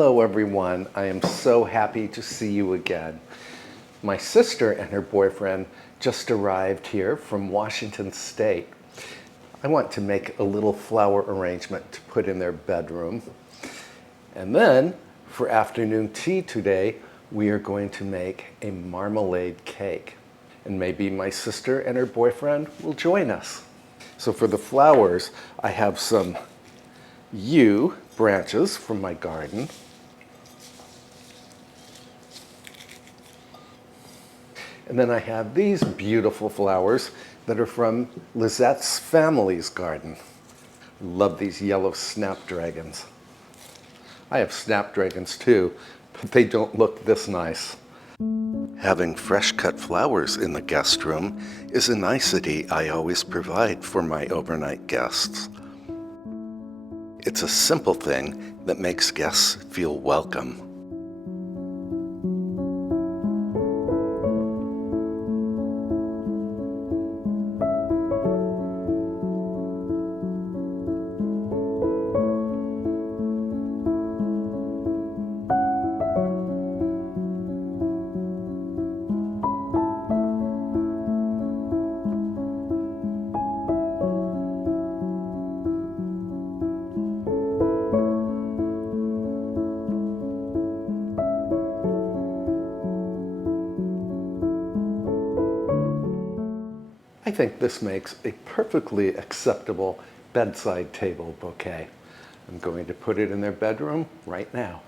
Hello everyone, I am so happy to see you again. My sister and her boyfriend just arrived here from Washington State. I want to make a little flower arrangement to put in their bedroom. And then for afternoon tea today, we are going to make a marmalade cake. And maybe my sister and her boyfriend will join us. So for the flowers, I have some yew branches from my garden. And then I have these beautiful flowers that are from Lizette's family's garden. Love these yellow snapdragons. I have snapdragons too, but they don't look this nice. Having fresh cut flowers in the guest room is a nicety I always provide for my overnight guests. It's a simple thing that makes guests feel welcome. I think this makes a perfectly acceptable bedside table bouquet. I'm going to put it in their bedroom right now.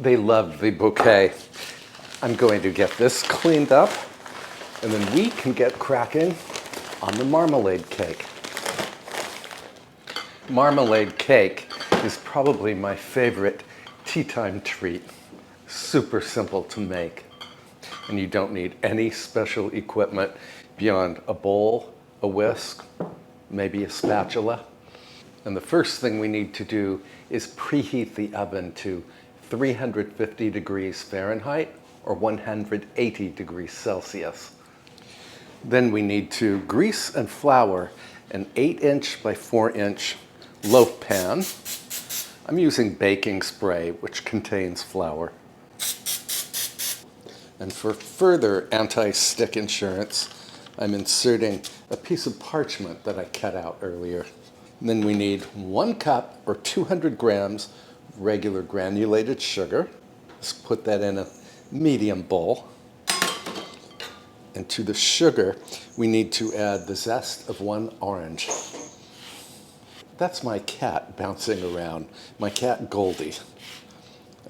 They love the bouquet. I'm going to get this cleaned up, and then we can get cracking on the marmalade cake. Marmalade cake is probably my favorite tea time treat. Super simple to make. And you don't need any special equipment beyond a bowl, a whisk, maybe a spatula. And the first thing we need to do is preheat the oven to 350 degrees Fahrenheit or 180 degrees Celsius. Then we need to grease and flour an 8-inch by 4-inch loaf pan. I'm using baking spray, which contains flour. And for further anti-stick insurance, I'm inserting a piece of parchment that I cut out earlier. And then we need 1 cup or 200 grams regular granulated sugar. Let's put that in a medium bowl. And to the sugar, we need to add the zest of 1 orange. That's my cat bouncing around, my cat Goldie.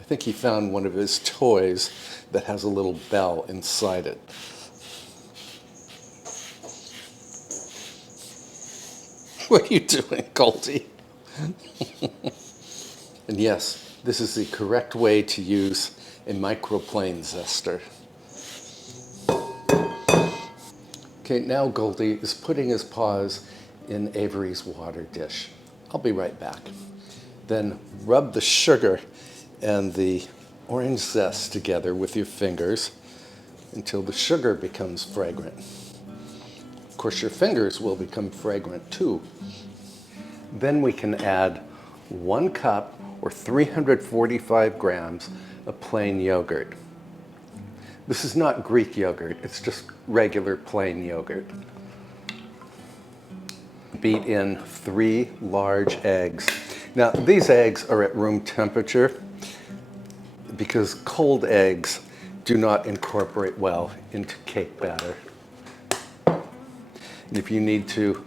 I think he found one of his toys that has a little bell inside it. What are you doing, Goldie? And yes, this is the correct way to use a microplane zester. Okay, now Goldie is putting his paws in Avery's water dish. I'll be right back. Then rub the sugar and the orange zest together with your fingers until the sugar becomes fragrant. Of course, your fingers will become fragrant too. Then we can add 1 cup or 345 grams of plain yogurt. This is not Greek yogurt, it's just regular plain yogurt. Beat in 3 large eggs. Now, these eggs are at room temperature because cold eggs do not incorporate well into cake batter. And if you need to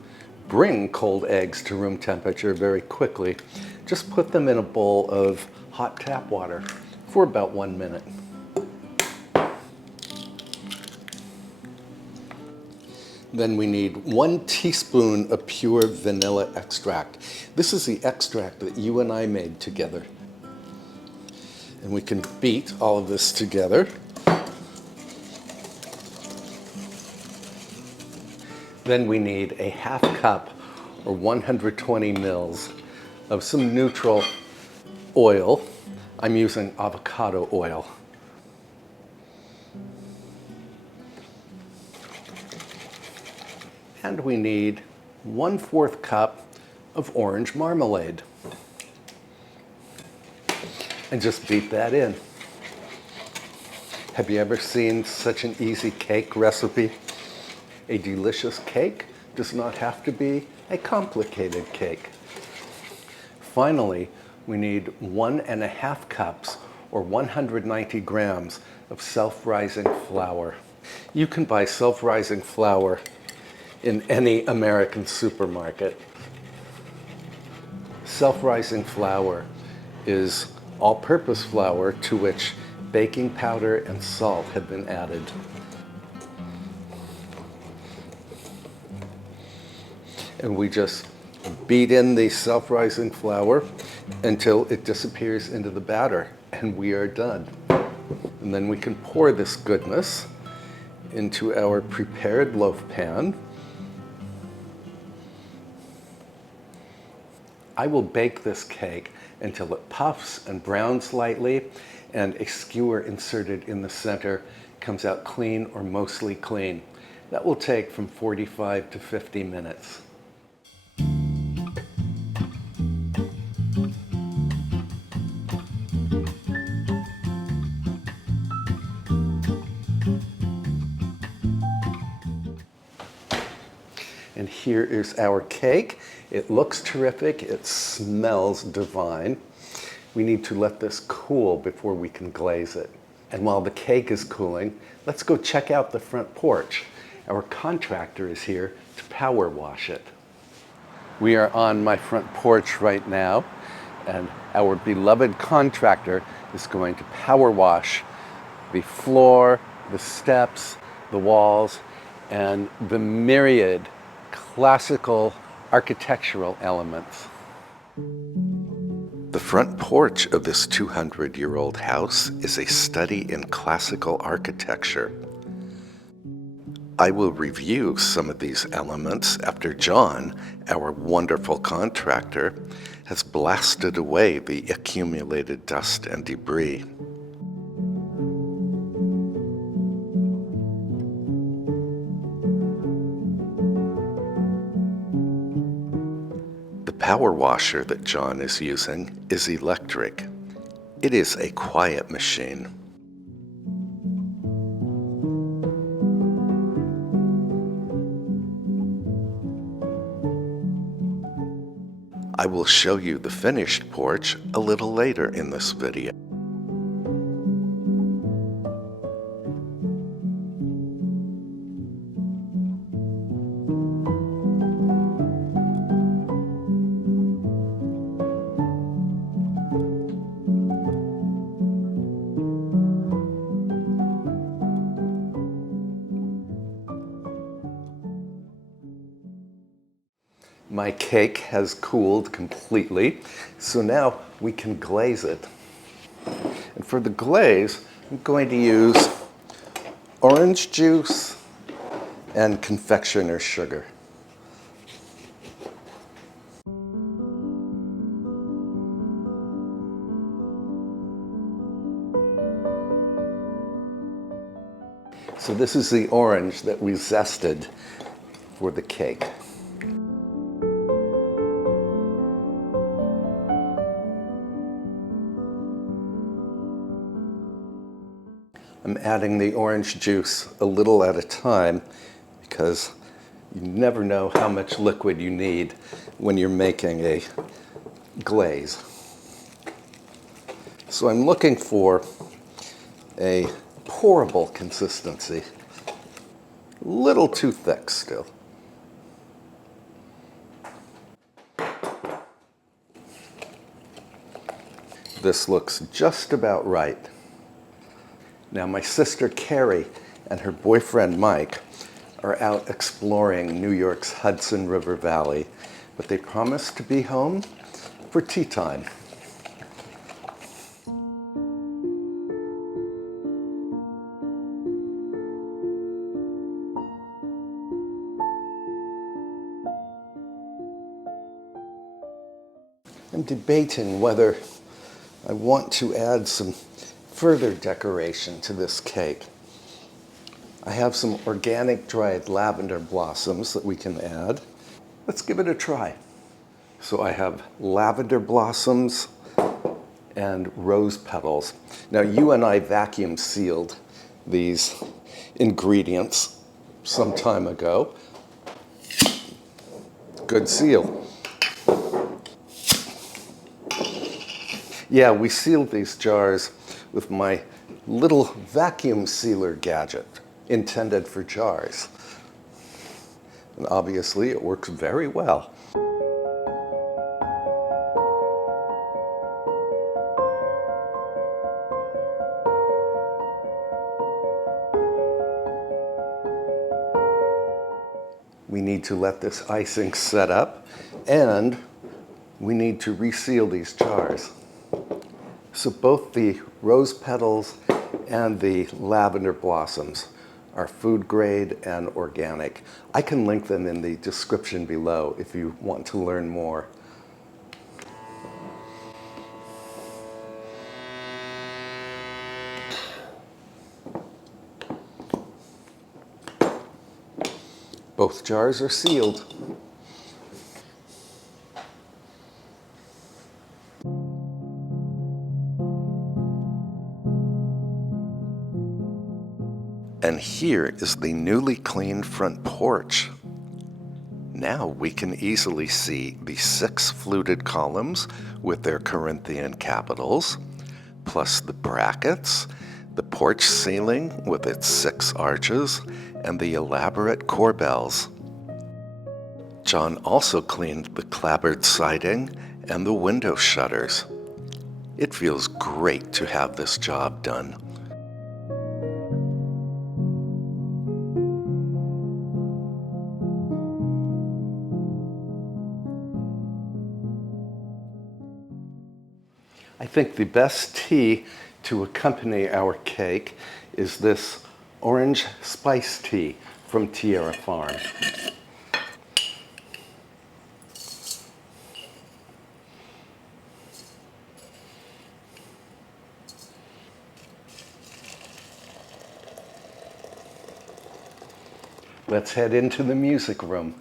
bring cold eggs to room temperature very quickly, just put them in a bowl of hot tap water for about 1 minute. Then we need 1 teaspoon of pure vanilla extract. This is the extract that you and I made together. And we can beat all of this together. Then we need a 1/2 cup or 120 mils of some neutral oil. I'm using avocado oil. And we need 1/4 cup of orange marmalade. and just beat that in. Have you ever seen such an easy cake recipe? A delicious cake does not have to be a complicated cake. Finally, we need 1.5 cups or 190 grams of self-rising flour. You can buy self-rising flour in any American supermarket. Self-rising flour is all-purpose flour to which baking powder and salt have been added. And we just beat in the self-rising flour until it disappears into the batter, and we are done. And then we can pour this goodness into our prepared loaf pan. I will bake this cake until it puffs and browns lightly, and a skewer inserted in the center comes out clean or mostly clean. That will take from 45 to 50 minutes. And here is our cake. It looks terrific. It smells divine. We need to let this cool before we can glaze it. And while the cake is cooling, let's go check out the front porch. Our contractor is here to power wash it. We are on my front porch right now, and our beloved contractor is going to power wash the floor, the steps, the walls, and the myriad classical architectural elements. The front porch of this 200-year-old house is a study in classical architecture. I will review some of these elements after John, our wonderful contractor, has blasted away the accumulated dust and debris. The power washer that John is using is electric. It is a quiet machine. I will show you the finished porch a little later in this video. My cake has cooled completely, so now we can glaze it. And for the glaze, I'm going to use orange juice and confectioner's sugar. So this is the orange that we zested for the cake. I'm adding the orange juice a little at a time because you never know how much liquid you need when you're making a glaze. So I'm looking for a pourable consistency, a little too thick still. This looks just about right. Now, my sister Carrie and her boyfriend Mike are out exploring New York's Hudson River Valley, but they promised to be home for tea time. I'm debating whether I want to add some further decoration to this cake. I have some organic dried lavender blossoms that we can add. Let's give it a try. So I have lavender blossoms and rose petals. Now, you and I vacuum sealed these ingredients some time ago. Good seal. Yeah, we sealed these jars with my little vacuum sealer gadget intended for jars. And obviously it works very well. We need to let this icing set up, and we need to reseal these jars. So both the rose petals and the lavender blossoms are food grade and organic. I can link them in the description below if you want to learn more. Both jars are sealed. And here is the newly cleaned front porch. Now we can easily see the 6 fluted columns with their Corinthian capitals, plus the brackets, the porch ceiling with its 6 arches, and the elaborate corbels. John also cleaned the clapboard siding and the window shutters. It feels great to have this job done. I think the best tea to accompany our cake is this orange spice tea from Tierra Farm. Let's head into the music room.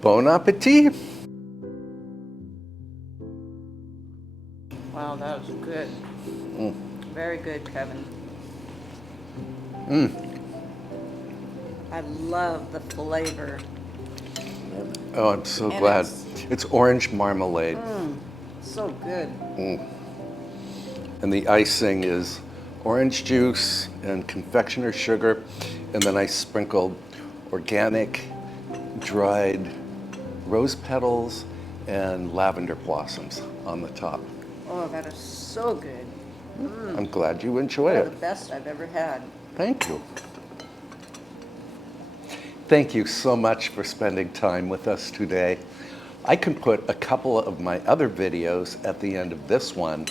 Bon appetit! Wow, that was good. Very good, Kevin. I love the flavor. Oh, I'm so And glad. It's orange marmalade. So good. And the icing is orange juice and confectioner sugar. And then I sprinkled organic dried rose petals and lavender blossoms on the top. Oh, that is so good. I'm glad you enjoy One it. of the best I've ever had. Thank you. Thank you so much for spending time with us today. I can put a couple of my other videos at the end of this one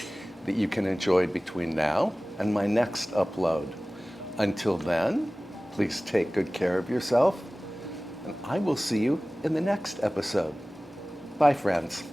that you can enjoy between now and my next upload. Until then, please take good care of yourself, and I will see you in the next episode. Bye, friends.